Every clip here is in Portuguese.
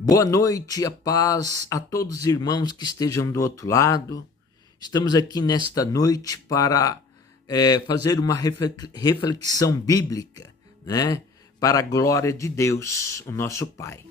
Boa noite, a paz a todos os irmãos que estejam do outro lado. Estamos aqui nesta noite para fazer uma reflexão bíblica, né? Para a glória de Deus, o nosso Pai.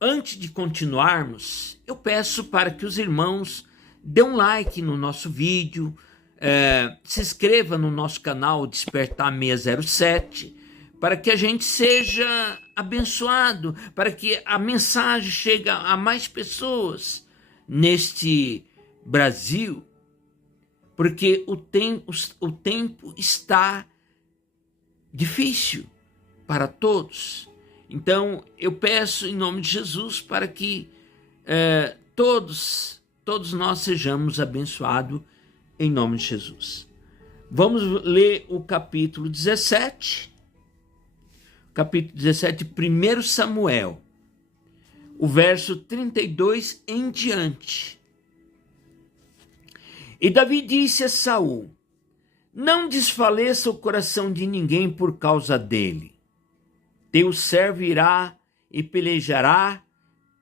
Antes de continuarmos, eu peço para que os irmãos dêem um like no nosso vídeo, se inscreva no nosso canal Despertar 607, para que a gente seja abençoado, para que a mensagem chegue a mais pessoas neste Brasil, porque o tempo está difícil para todos. Então, eu peço em nome de Jesus para que todos nós sejamos abençoados em nome de Jesus. Vamos ler o capítulo 17. Capítulo 17, 1 Samuel, o verso 32 em diante. E Davi disse a Saul: não desfaleça o coração de ninguém por causa dele. Teu servo irá e pelejará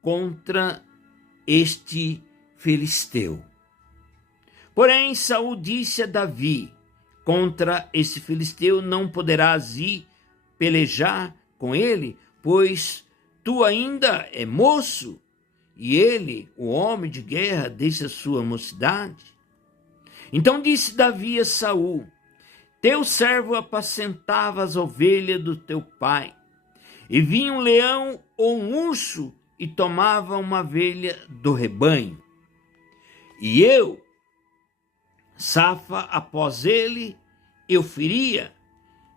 contra este filisteu. Porém, Saul disse a Davi: contra esse filisteu não poderás ir pelejar com ele, pois tu ainda é moço, e ele, o homem de guerra, desde a sua mocidade. Então disse Davi a Saul: teu servo apacentava as ovelhas do teu pai, e vinha um leão ou um urso e tomava uma ovelha do rebanho. E eu, Safa, após ele, eu feria,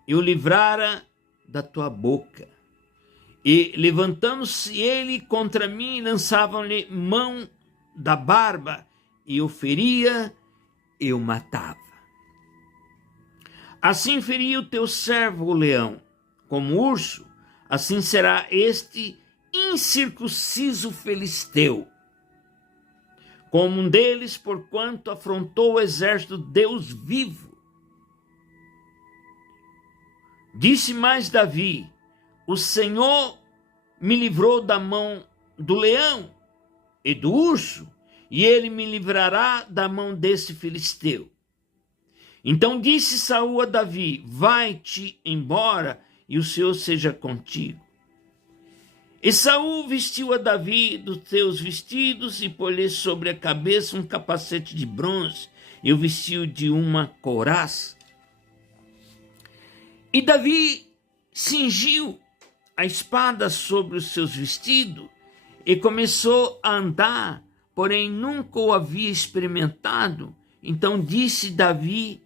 eu livrara da tua boca. E levantando-se ele contra mim, lançavam-lhe mão da barba, e eu feria, eu matava. Assim feria o teu servo o leão, como urso, assim será este incircunciso filisteu, como um deles, porquanto afrontou o exército de Deus vivo. Disse mais Davi: o Senhor me livrou da mão do leão e do urso, e ele me livrará da mão desse filisteu. Então disse Saul a Davi: vai-te embora, e o Senhor seja contigo. E Saul vestiu a Davi dos seus vestidos e pôs-lhe sobre a cabeça um capacete de bronze, e o vestiu de uma couraça. E Davi cingiu a espada sobre os seus vestidos e começou a andar, porém nunca o havia experimentado. Então disse Davi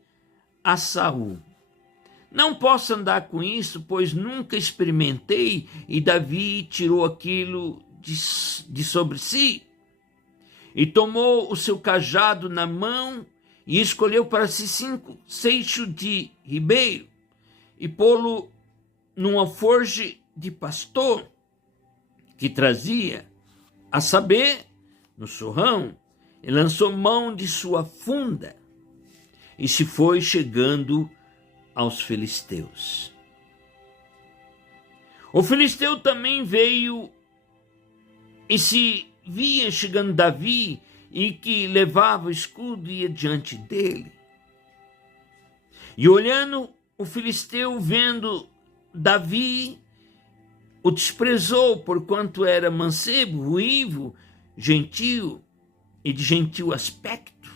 a Saul: não posso andar com isso, pois nunca experimentei. E Davi tirou aquilo de sobre si e tomou o seu cajado na mão e escolheu para si 5 seixos de ribeiro e pô-lo num alforje de pastor que trazia, a saber, no surrão, e lançou mão de sua funda e se foi chegando aos filisteus. O filisteu também veio e se via chegando Davi e que levava o escudo e ia diante dele. E olhando o filisteu, vendo Davi, o desprezou, porquanto era mancebo, ruivo, gentil e de gentil aspecto.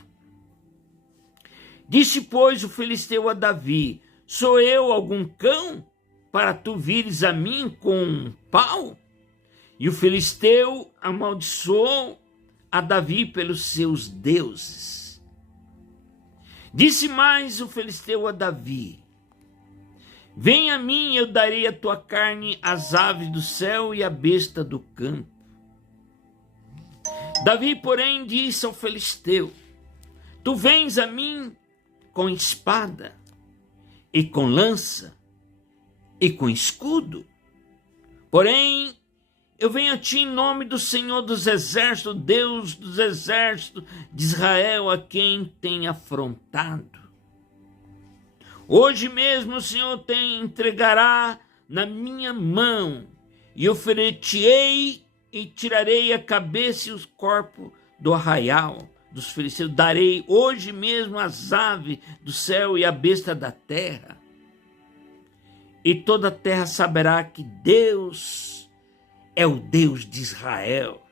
Disse, pois, o filisteu a Davi: sou eu algum cão, para tu vires a mim com um pau? E o filisteu amaldiçoou a Davi pelos seus deuses. Disse mais o filisteu a Davi: vem a mim, eu darei a tua carne às aves do céu e à besta do campo. Davi, porém, disse ao filisteu: tu vens a mim com espada, e com lança, e com escudo. Porém, eu venho a ti em nome do Senhor dos exércitos, Deus dos exércitos de Israel, a quem tem afrontado. Hoje mesmo o Senhor te entregará na minha mão, e oferecer-te-ei e tirarei a cabeça e os corpos do arraial dos filisteus. Darei hoje mesmo as aves do céu e a besta da terra. E toda a terra saberá que Deus é o Deus de Israel.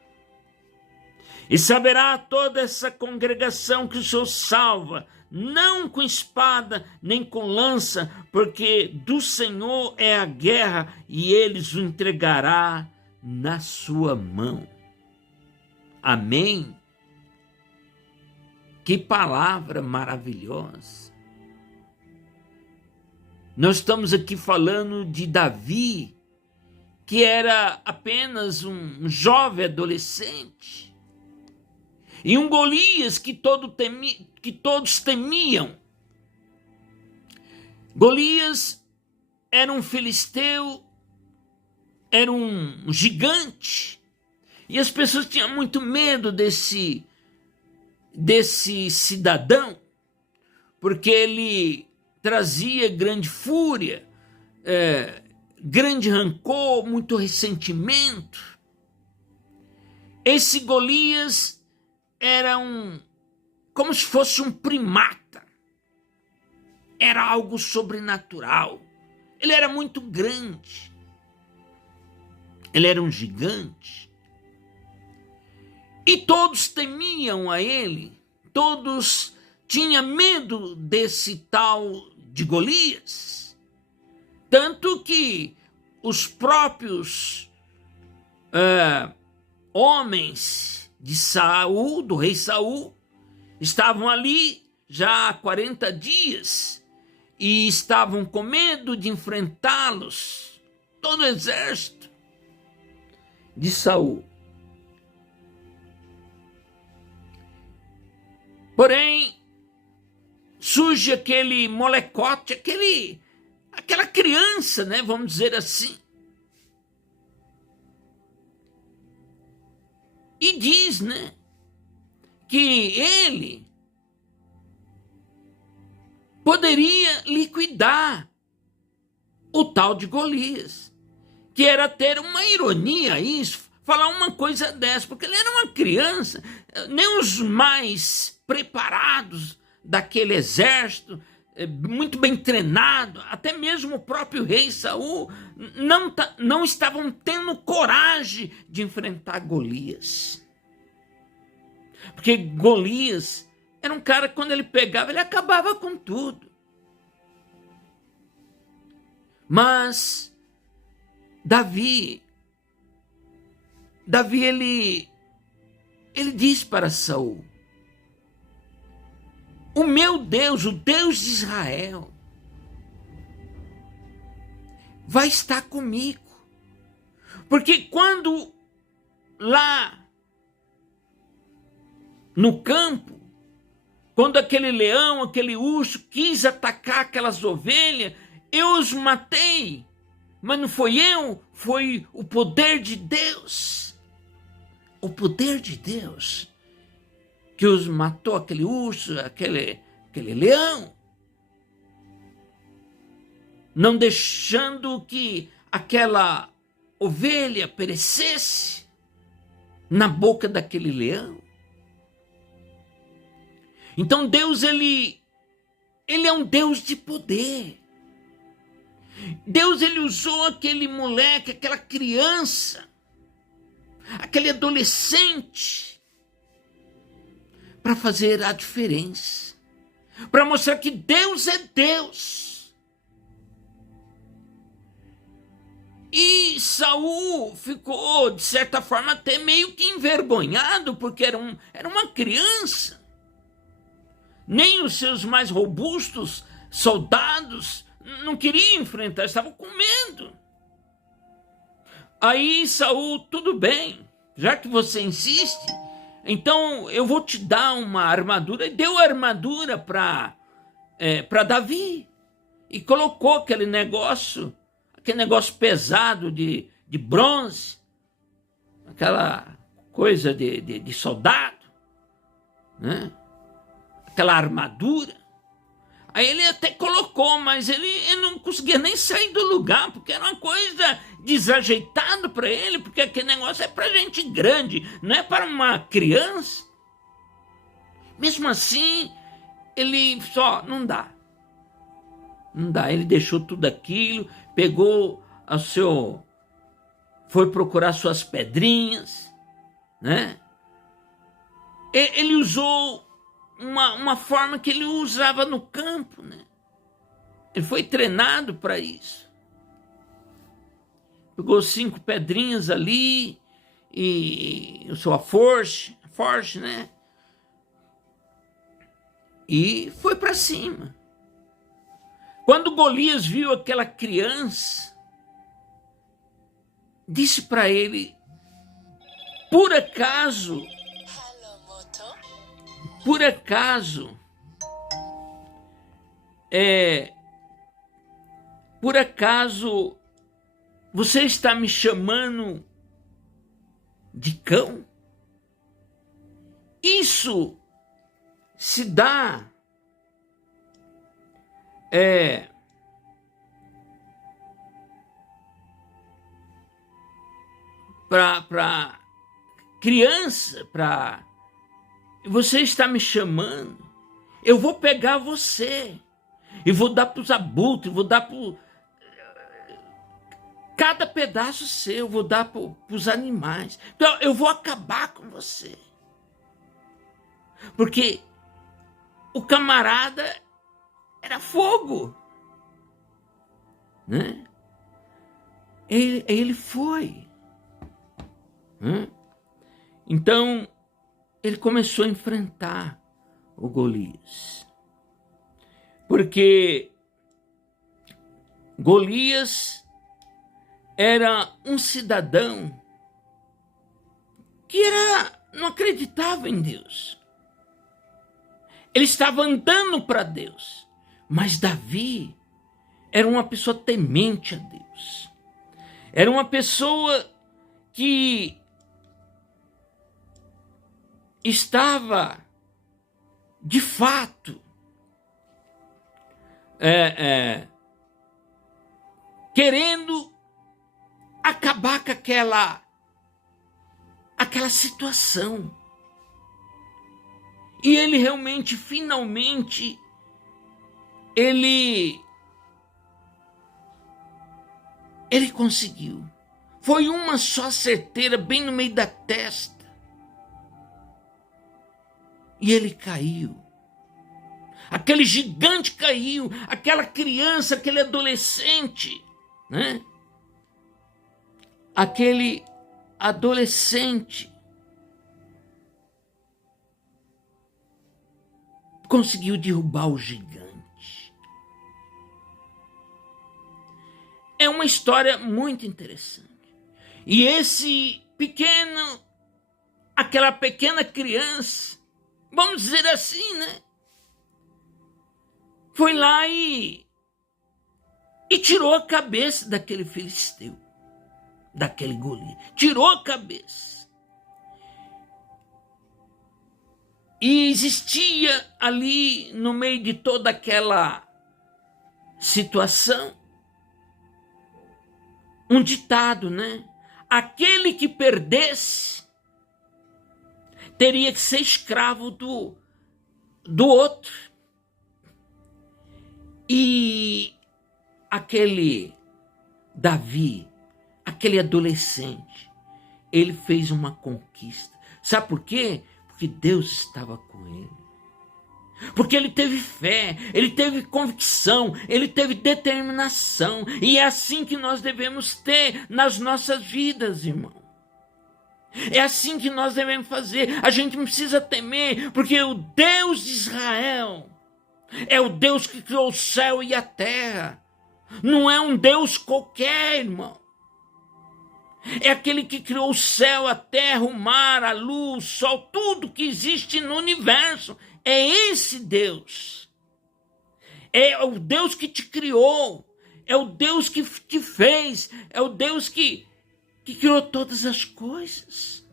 E saberá toda essa congregação que o Senhor salva, não com espada nem com lança, porque do Senhor é a guerra e ele o entregará na sua mão. Amém? Que palavra maravilhosa. Nós estamos aqui falando de Davi, que era apenas um jovem adolescente, e um Golias que todos temiam. Golias era um filisteu, era um gigante, e as pessoas tinham muito medo desse cidadão, porque ele trazia grande fúria, grande rancor, muito ressentimento. Esse Golias era como se fosse um primata, era algo sobrenatural. Ele era muito grande, ele era um gigante, e todos temiam a ele, todos tinham medo desse tal de Golias, tanto que os próprios homens de Saul, do rei Saul, estavam ali já há 40 dias e estavam com medo de enfrentá-los, todo o exército de Saul. Porém, surge aquele molecote, aquela criança, né, vamos dizer assim, e diz, né, que ele poderia liquidar o tal de Golias, que era ter uma ironia isso, falar uma coisa dessa, porque ele era uma criança, nem os mais preparados daquele exército, muito bem treinado, até mesmo o próprio rei Saul, não estavam tendo coragem de enfrentar Golias. Porque Golias era um cara que quando ele pegava, ele acabava com tudo. Mas Davi ele diz para Saul: o meu Deus, o Deus de Israel, vai estar comigo. Porque quando lá no campo, quando aquele leão, aquele urso quis atacar aquelas ovelhas, eu os matei. Mas não foi eu, foi o poder de Deus. O poder de Deus que os matou, aquele urso, aquele leão, não deixando que aquela ovelha perecesse na boca daquele leão. Então Deus, ele é um Deus de poder. Deus, ele usou aquele moleque, aquela criança, aquele adolescente, para fazer a diferença, para mostrar que Deus é Deus. E Saul ficou, de certa forma, até meio que envergonhado, porque era uma criança. Nem os seus mais robustos soldados não queriam enfrentar, estavam com medo. Aí Saul: tudo bem, já que você insiste, então eu vou te dar uma armadura. E deu a armadura para Davi. E colocou aquele negócio pesado de bronze, aquela coisa de soldado, né? Aquela armadura. Aí ele até colocou, mas ele não conseguia nem sair do lugar, porque era uma coisa desajeitada para ele, porque aquele negócio é para gente grande, não é para uma criança. Mesmo assim, ele só, não dá. Não dá, ele deixou tudo aquilo, pegou foi procurar suas pedrinhas, né? Ele usou uma forma que ele usava no campo, né? Ele foi treinado para isso. Pegou 5 pedrinhas ali e usou a forte, né? E foi para cima. Quando Golias viu aquela criança, disse para ele: por acaso, por acaso você está me chamando de cão? Isso se dá para criança, você está me chamando, eu vou pegar você e vou dar para os abutres, vou dar para cada pedaço seu, eu vou dar para os animais. Então eu vou acabar com você, porque o camarada era fogo, né? Ele foi. Então, ele começou a enfrentar o Golias. Porque Golias era um cidadão que não acreditava em Deus. Ele estava andando para Deus. Mas Davi era uma pessoa temente a Deus. Era uma pessoa que estava, de fato, querendo acabar com aquela situação. E ele realmente, finalmente, ele conseguiu. Foi uma só certeira, bem no meio da testa. E ele caiu. Aquele gigante caiu, aquela criança, aquele adolescente, né? Aquele adolescente conseguiu derrubar o gigante. É uma história muito interessante. E aquela pequena criança, vamos dizer assim, né? Foi lá e tirou a cabeça daquele filisteu, daquele Golias. Tirou a cabeça. E existia ali, no meio de toda aquela situação, um ditado, né? Aquele que perdesse teria que ser escravo do outro. E aquele Davi, aquele adolescente, ele fez uma conquista. Sabe por quê? Porque Deus estava com ele. Porque ele teve fé, ele teve convicção, ele teve determinação. E é assim que nós devemos ter nas nossas vidas, irmão. É assim que nós devemos fazer. A gente não precisa temer, porque o Deus de Israel é o Deus que criou o céu e a terra. Não é um Deus qualquer, irmão. É aquele que criou o céu, a terra, o mar, a luz, o sol, tudo que existe no universo. É esse Deus. É o Deus que te criou. É o Deus que te fez. É o Deus que criou todas as coisas.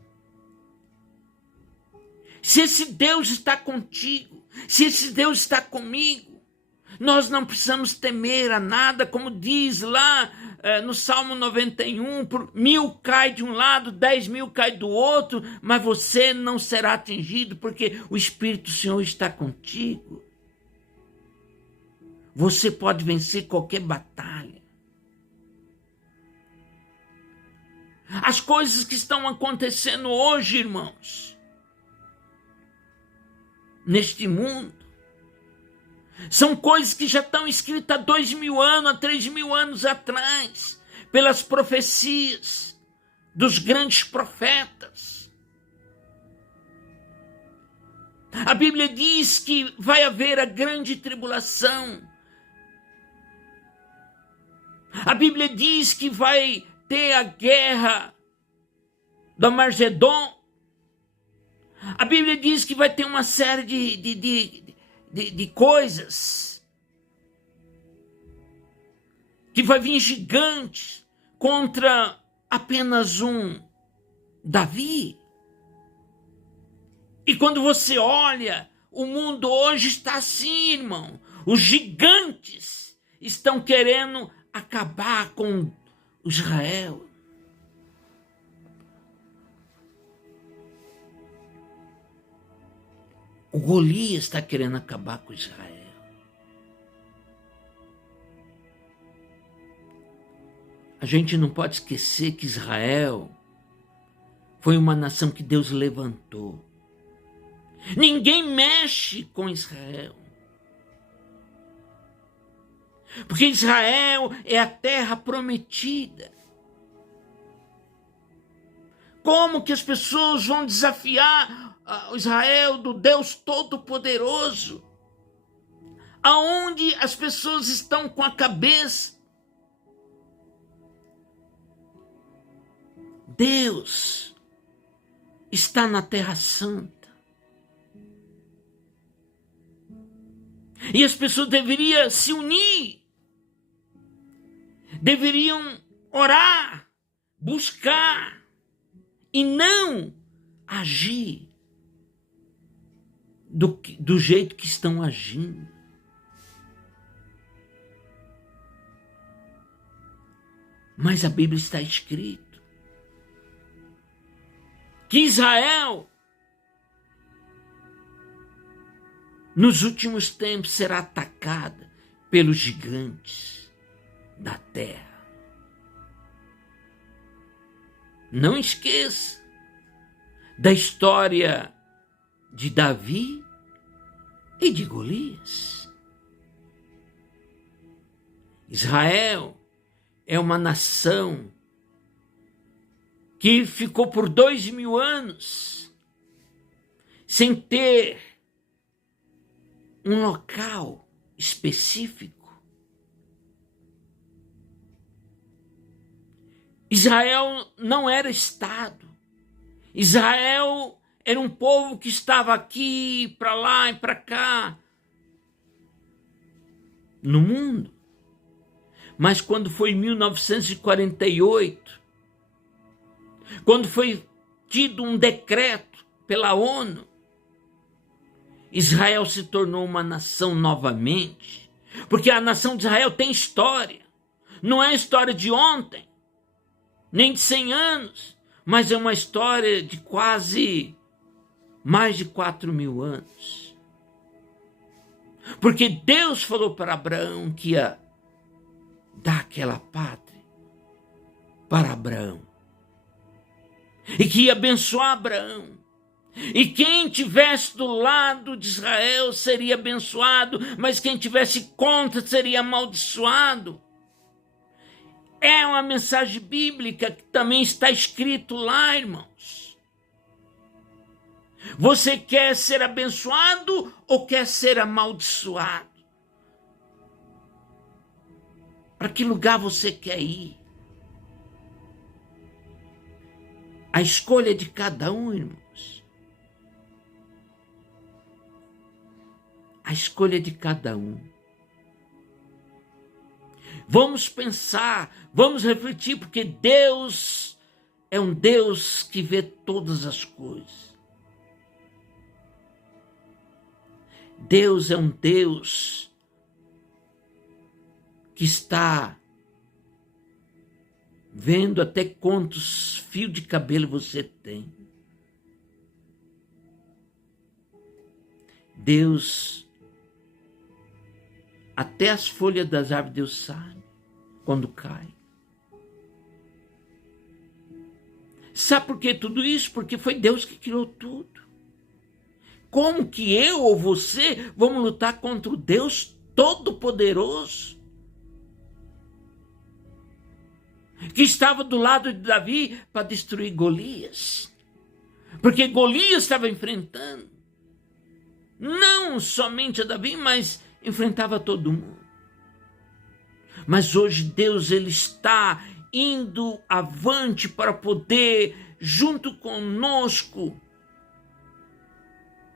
Se esse Deus está contigo, se esse Deus está comigo, Nós não precisamos temer a nada, como diz lá no Salmo 91, por 1000 cai de um lado, 10.000 cai do outro, mas você não será atingido, porque o Espírito do Senhor está contigo. Você pode vencer qualquer batalha. As coisas que estão acontecendo hoje, irmãos, neste mundo, são coisas que já estão escritas há 2.000 anos, há 3.000 anos atrás, pelas profecias dos grandes profetas. A Bíblia diz que vai haver a grande tribulação. A Bíblia diz que vai ter a guerra do Armagedon. A Bíblia diz que vai ter uma série de coisas, que vai vir gigantes contra apenas um Davi. E quando você olha, o mundo hoje está assim, irmão. Os gigantes estão querendo acabar com Israel. O Golias está querendo acabar com Israel. A gente não pode esquecer que Israel foi uma nação que Deus levantou. Ninguém mexe com Israel. Porque Israel é a terra prometida. Como que as pessoas vão desafiar Israel do Deus Todo-Poderoso? Aonde as pessoas estão com a cabeça? Deus está na Terra Santa. E as pessoas deveriam se unir, deveriam orar, buscar, e não agir do jeito que estão agindo. Mas a Bíblia está escrito que Israel, nos últimos tempos, será atacada pelos gigantes da terra. Não esqueça da história de Davi e de Golias. Israel é uma nação que ficou por 2.000 anos sem ter um local específico. Israel não era Estado. Israel era um povo que estava aqui, para lá e para cá, no mundo. Mas quando foi em 1948, quando foi tido um decreto pela ONU, Israel se tornou uma nação novamente, porque a nação de Israel tem história. Não é história de ontem, nem de 100 anos, mas é uma história de quase mais de 4.000 anos. Porque Deus falou para Abraão que ia dar aquela pátria para Abraão, e que ia abençoar Abraão. E quem tivesse do lado de Israel seria abençoado, mas quem tivesse contra seria amaldiçoado. É uma mensagem bíblica que também está escrito lá, irmãos. Você quer ser abençoado ou quer ser amaldiçoado? Para que lugar você quer ir? A escolha é de cada um, irmãos. A escolha é de cada um. Vamos pensar, vamos refletir, porque Deus é um Deus que vê todas as coisas. Deus é um Deus que está vendo até quantos fios de cabelo você tem. Deus, até as folhas das árvores, Deus sabe quando cai. Sabe por que tudo isso? Porque foi Deus que criou tudo. Como que eu ou você vamos lutar contra o Deus Todo-Poderoso, que estava do lado de Davi para destruir Golias? Porque Golias estava enfrentando não somente a Davi, mas enfrentava todo mundo. Mas hoje Deus, ele está indo avante para poder, junto conosco,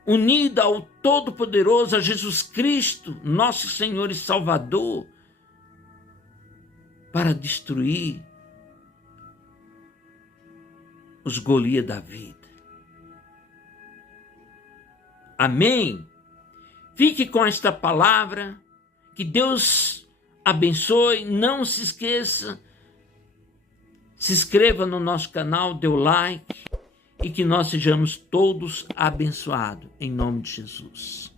unido ao Todo-Poderoso, a Jesus Cristo, nosso Senhor e Salvador, para destruir os Golias da vida. Amém? Fique com esta palavra, que Deus abençoe, não se esqueça, se inscreva no nosso canal, dê o like, e que nós sejamos todos abençoados, em nome de Jesus.